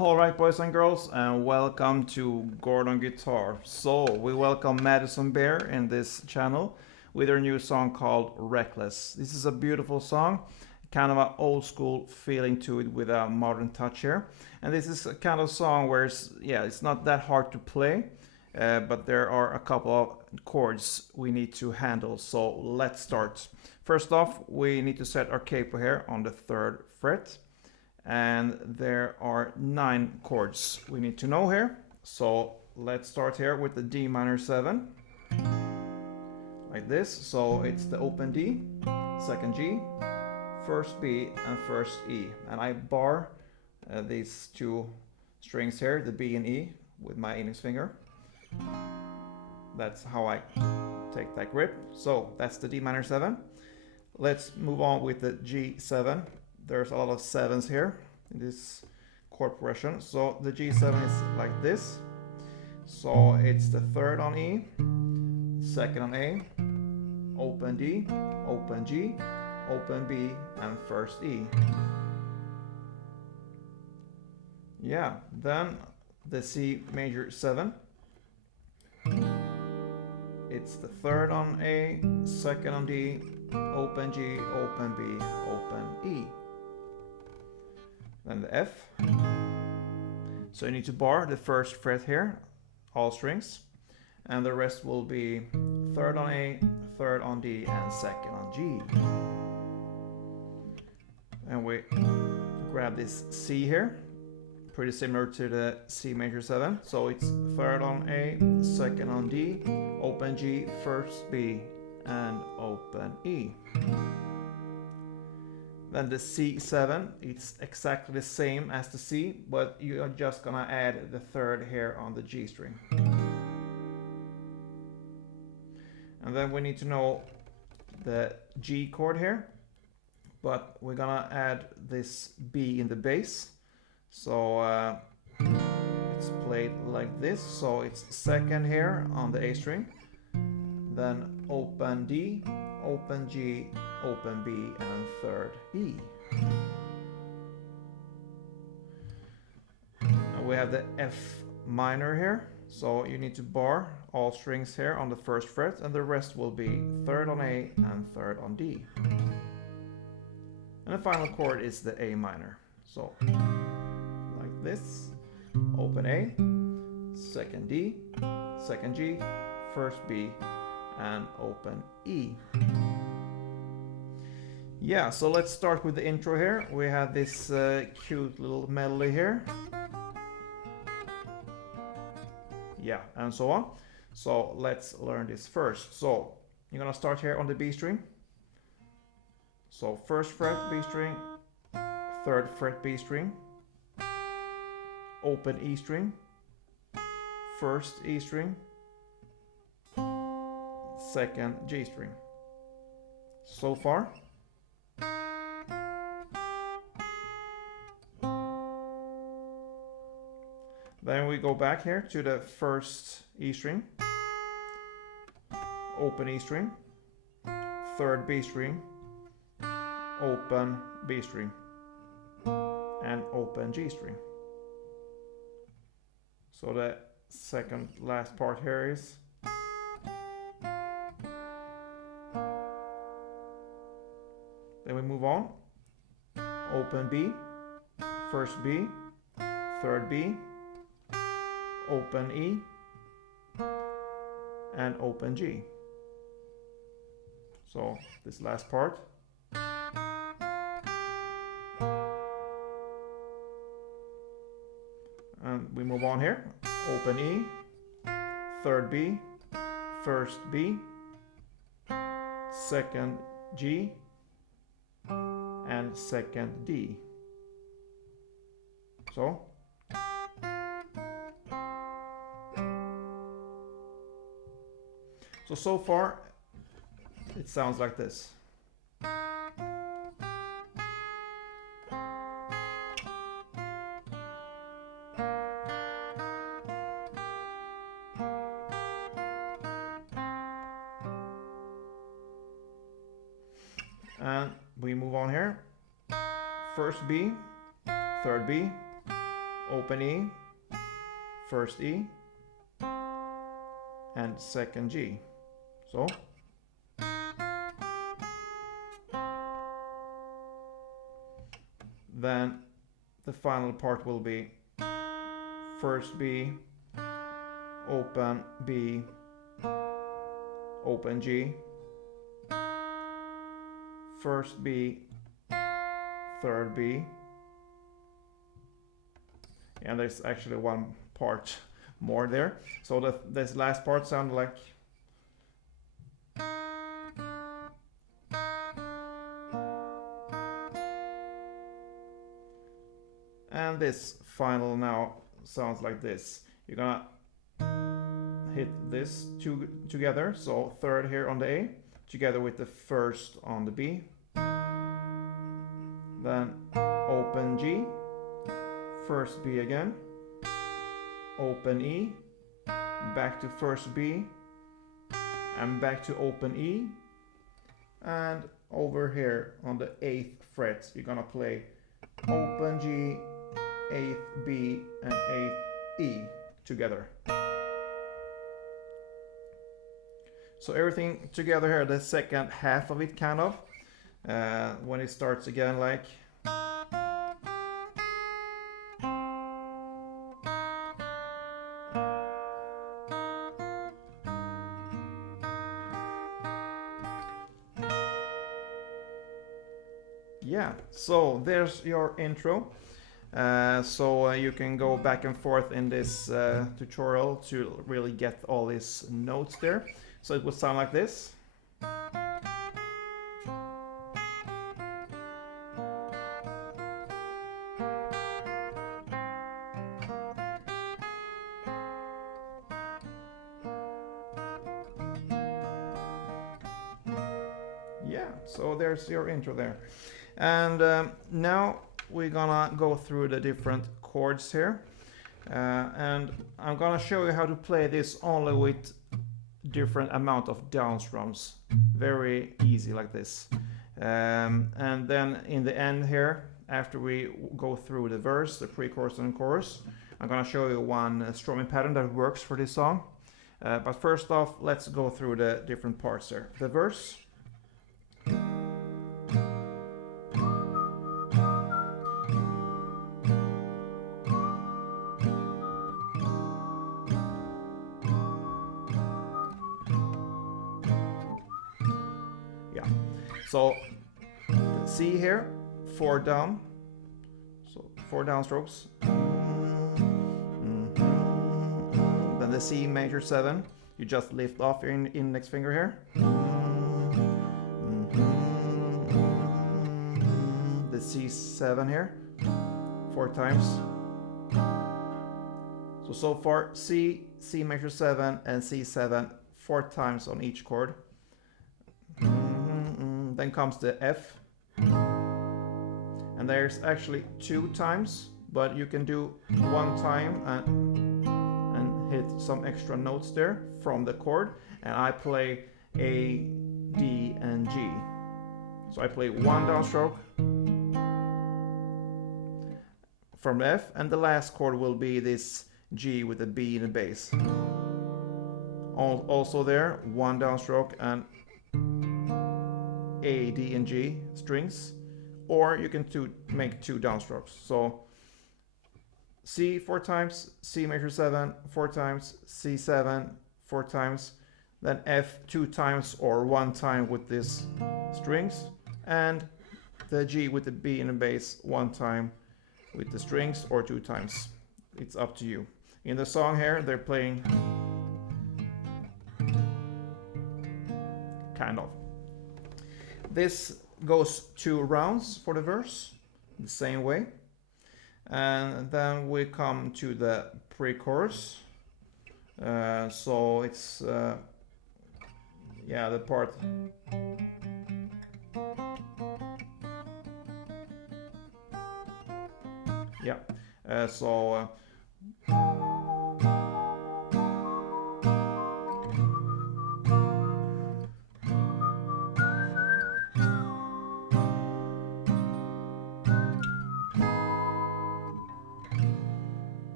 Alright, boys and girls, and welcome to Gordon Guitar. So, we welcome Madison Bear in this channel with her new song called Reckless. This is a beautiful song, kind of an old school feeling to it with a modern touch here. And this is a kind of song where it's not that hard to play, but there are a couple of chords we need to handle. So, let's start. First off, we need to set our capo here on the 3rd fret. And there are 9 chords we need to know here. So let's start here with the D minor 7, like this. So it's the open D, 2nd G, 1st B, and 1st E. And I bar these 2 strings here, the B and E, with my index finger. That's how I take that grip. So that's the D minor 7. Let's move on with the G7. There's a lot of 7s here in this chord progression. So the G7 is like this. So it's the 3rd on E, 2nd on A, open D, open G, open B, and 1st E. Yeah, then the C major 7. It's the 3rd on A, 2nd on D, open G, open B, open E. Then the F. So you need to bar the 1st fret here, all strings, and the rest will be 3rd on A, 3rd on D, and 2nd on G. And we grab this C here, pretty similar to the C major 7. So it's 3rd on A, 2nd on D, open G, 1st B, and open E. Then the C7, it's exactly the same as the C, but you are just gonna add the 3rd here on the G string. And then we need to know the G chord here, but we're gonna add this B in the bass. So it's played like this. So it's 2nd here on the A string, then open D, open G, open B, and 3rd E. And we have the F minor here. So you need to bar all strings here on the 1st fret, and the rest will be 3rd on A and 3rd on D. And the final chord is the A minor. So like this, open A, 2nd D, 2nd G, 1st B, and open E. Yeah, so let's start with the intro here. We have this cute little melody here. Yeah, and so on. So let's learn this first. So you're gonna start here on the B string. So 1st fret B string, 3rd fret B string, open E string, 1st E string, 2nd G string. So far. Then we go back here to the 1st E string, open E string, 3rd B string, open B string, and open G string. So the second last part here is then we move on, open B, 1st B, 3rd B, open E, and open G. So this last part. And we move on here, open E, 3rd B, 1st B, 2nd G, and 2nd D. So far it sounds like this. And we move on here. 1st B, 3rd B, open E, first E, and second G. So. Then the final part will be first B, open B, open G, first B, third B, and there's actually one part more there. So this last part sounds like. And this final now sounds like this. You're gonna hit this two together, so third here on the A, together with the first on the B. Then open G, first B again, open E, back to first B, and back to open E. And over here on the 8th fret, you're gonna play open G, 8th B, and 8th E together. So everything together here, the second half of it kind of, when it starts again like. Yeah, so there's your intro. So you can go back and forth in this tutorial to really get all these notes there. So it will sound like this. Yeah, so there's your intro there. And now we're gonna go through the different chords here. And I'm gonna show you how to play this only with different amount of down strums. Very easy like this. And then in the end here, after we go through the verse, the pre-chorus and chorus, I'm gonna show you one strumming pattern that works for this song. But first off, let's go through the different parts here. The verse. So C here, 4 down, so 4 downstrokes. Then the C major 7, you just lift off your index finger here. The C7 here, 4 times. So far C, C major 7 and C7 4 times on each chord. Then comes the F, and there's actually 2 times, but you can do 1 time and hit some extra notes there from the chord, and I play A, D, and G. So I play 1 downstroke from the F, and the last chord will be this G with a B in the bass. Also there, 1 downstroke and A, D, and G strings, or you can make 2 downstrokes. So C 4 times, C major 7 4 times, C7 4 times, then F 2 times or 1 time with these strings, and the G with the B in the bass 1 time with the strings or 2 times. It's up to you. In the song here, they're playing kind of. This goes 2 rounds for the verse, the same way. And then we come to the pre-chorus. So it's, yeah, the part. Yeah,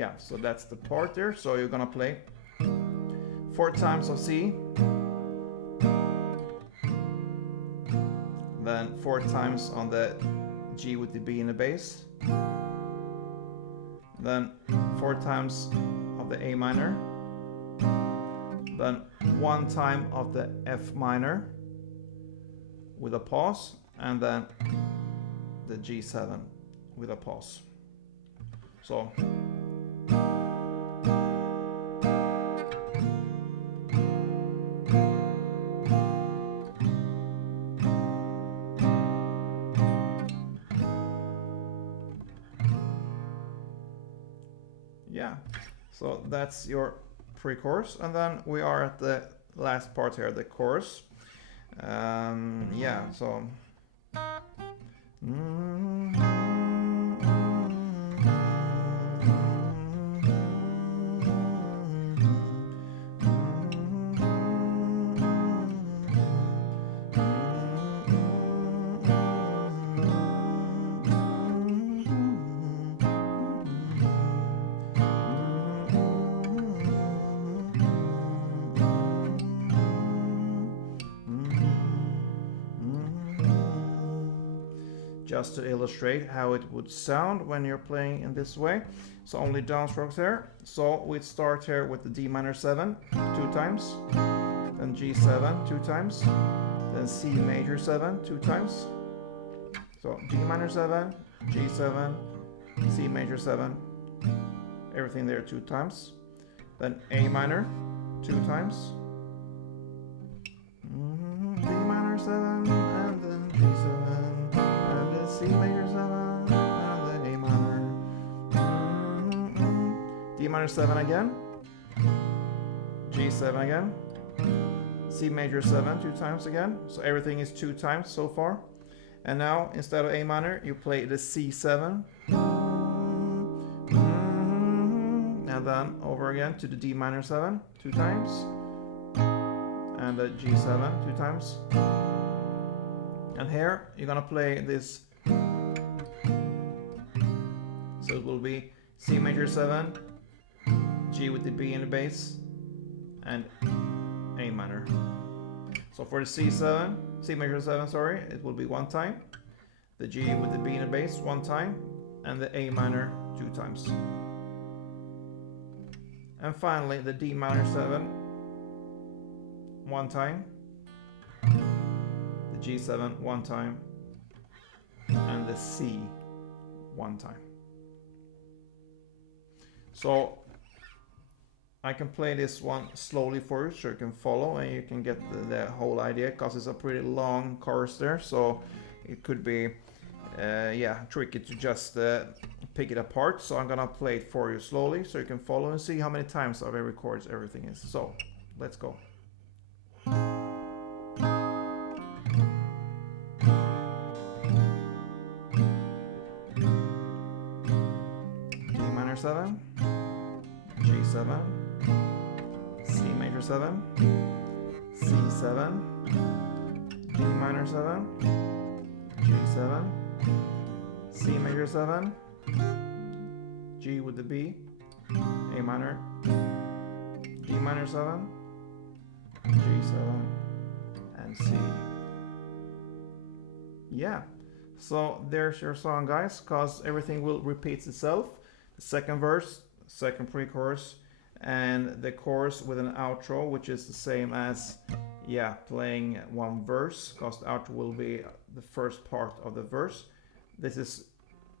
Yeah, so that's the part there. So you're gonna play 4 times of C, then 4 times on the G with the B in the bass, then 4 times of the A minor, then 1 time of the F minor with a pause, and then the G7 with a pause. So yeah, so that's your pre-chorus, and then we are at the last part here, the chorus. Yeah, so just to illustrate how it would sound when you're playing in this way. So only downstrokes here. So we start here with the D minor 7 2 times, then G7 2 times, then C major 7 2 times. So D minor 7, G7, C major 7, everything there 2 times. Then A minor 2 times, D minor 7, and then G7, and then C major 7, and then A minor, D minor 7 again, G7 again, C major 7 2 times again. So everything is 2 times so far. And now instead of A minor, you play the C7, and then over again to the D minor 7 2 times, and the G7 2 times. And here you're gonna play this, so it will be C major 7, G with the B in the bass, and A minor. So for the C7, C major 7, sorry, it will be 1 time, the G with the B in the bass 1 time, and the A minor 2 times. And finally the D minor 7 1 time, the G7 1 time, and the C 1 time. So I can play this one slowly for you so you can follow and you can get the whole idea, because it's a pretty long chorus there, so it could be yeah, tricky to just pick it apart. So I'm gonna play it for you slowly so you can follow and see how many times of every chord everything is. So let's go. D minor 7, G7, C major 7, C7, D minor 7, G7, C major 7, G with the B, A minor, D minor 7, G7, and C. Yeah, so there's your song, guys, because everything will repeat itself. The second verse, second pre-chorus, and the chorus with an outro, which is the same as, yeah, playing one verse, because the outro will be the first part of the verse. This is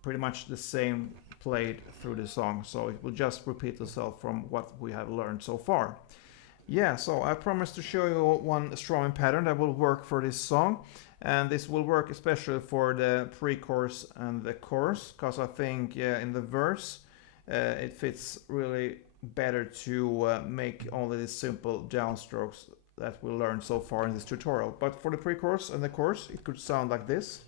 pretty much the same played through the song, so it will just repeat itself from what we have learned so far. Yeah, so I promised to show you one strumming pattern that will work for this song, and this will work especially for the pre-chorus and the chorus, because I think, yeah, in the verse it fits really better to make only these simple downstrokes that we learned so far in this tutorial. But for the pre-chorus and the chorus, it could sound like this.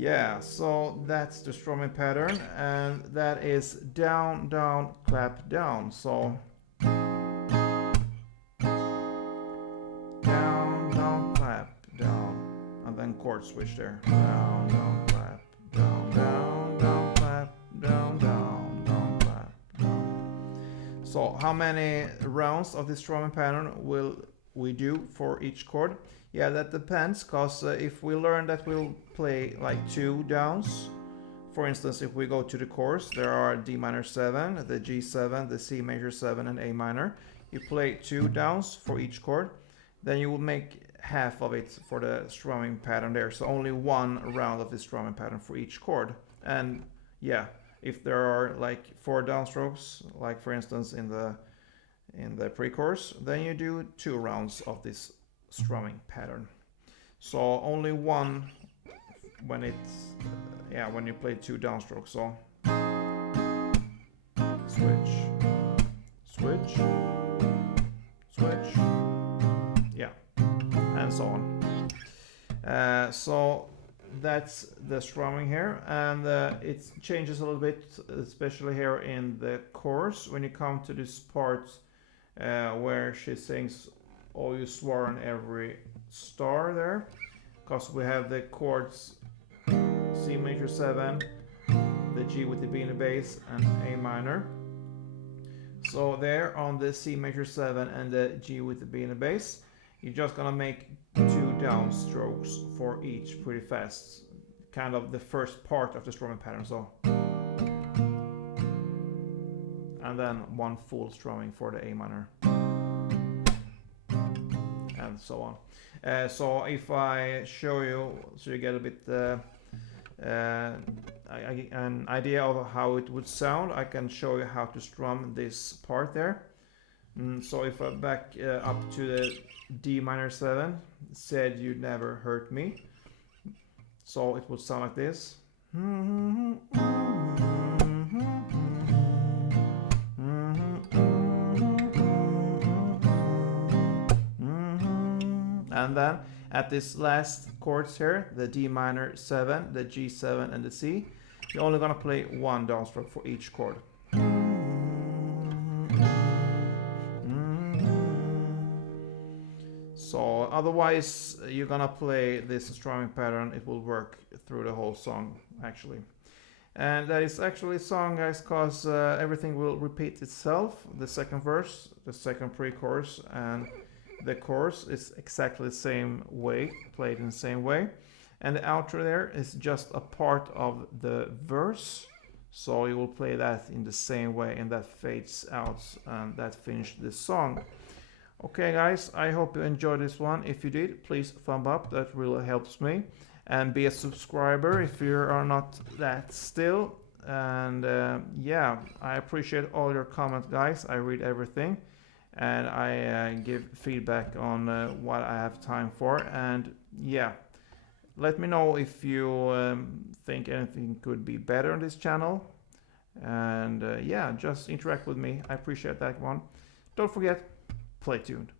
Yeah, so that's the strumming pattern, and that is down, down, clap, down. So down, down, clap, down, and then chord switch there. Down, down, clap, down, down, down, clap, down, down, down, clap, down. So how many rounds of this strumming pattern will we do for each chord? Yeah, that depends, because if we learn that we'll play like 2 downs, for instance, if we go to the chorus, there are D minor 7, the G7, the C major 7, and A minor. You play 2 downs for each chord, then you will make half of it for the strumming pattern there. So only 1 round of the strumming pattern for each chord. And yeah, if there are like 4 downstrokes, like for instance in the pre-chorus, then you do 2 rounds of this strumming pattern. So only 1 when it's when you play 2 downstrokes. So switch, switch, switch, yeah, and so on. So that's the strumming here, and it changes a little bit, especially here in the chorus when you come to this part where she sings "Oh, you swore on every star" there, because we have the chords C major 7, the G with the B in the bass, and A minor. So there on the C major 7 and the G with the B in the bass, you're just gonna make 2 downstrokes for each pretty fast, kind of the first part of the strumming pattern. So, and then 1 full strumming for the A minor, and so on. So if I show you, so you get a bit an idea of how it would sound, I can show you how to strum this part there. So if I back up to the D minor 7, said you'd never hurt me, so it would sound like this. And then at this last chords here, the D minor 7, the G7, and the C, you're only gonna play 1 downstroke for each chord. So otherwise you're gonna play this strumming pattern, it will work through the whole song actually. And that is actually a song, guys, because everything will repeat itself. The second verse, the second pre-chorus, and the chorus is exactly the same way, played in the same way. And the outro there is just a part of the verse. So you will play that in the same way, and that fades out, and that finished the song. Okay, guys, I hope you enjoyed this one. If you did, please thumb up, that really helps me. And be a subscriber if you are not that still. And yeah, I appreciate all your comments, guys. I read everything. And I give feedback on what I have time for. And yeah, let me know if you think anything could be better on this channel. And yeah, just interact with me. I appreciate that one. Don't forget, play tuned.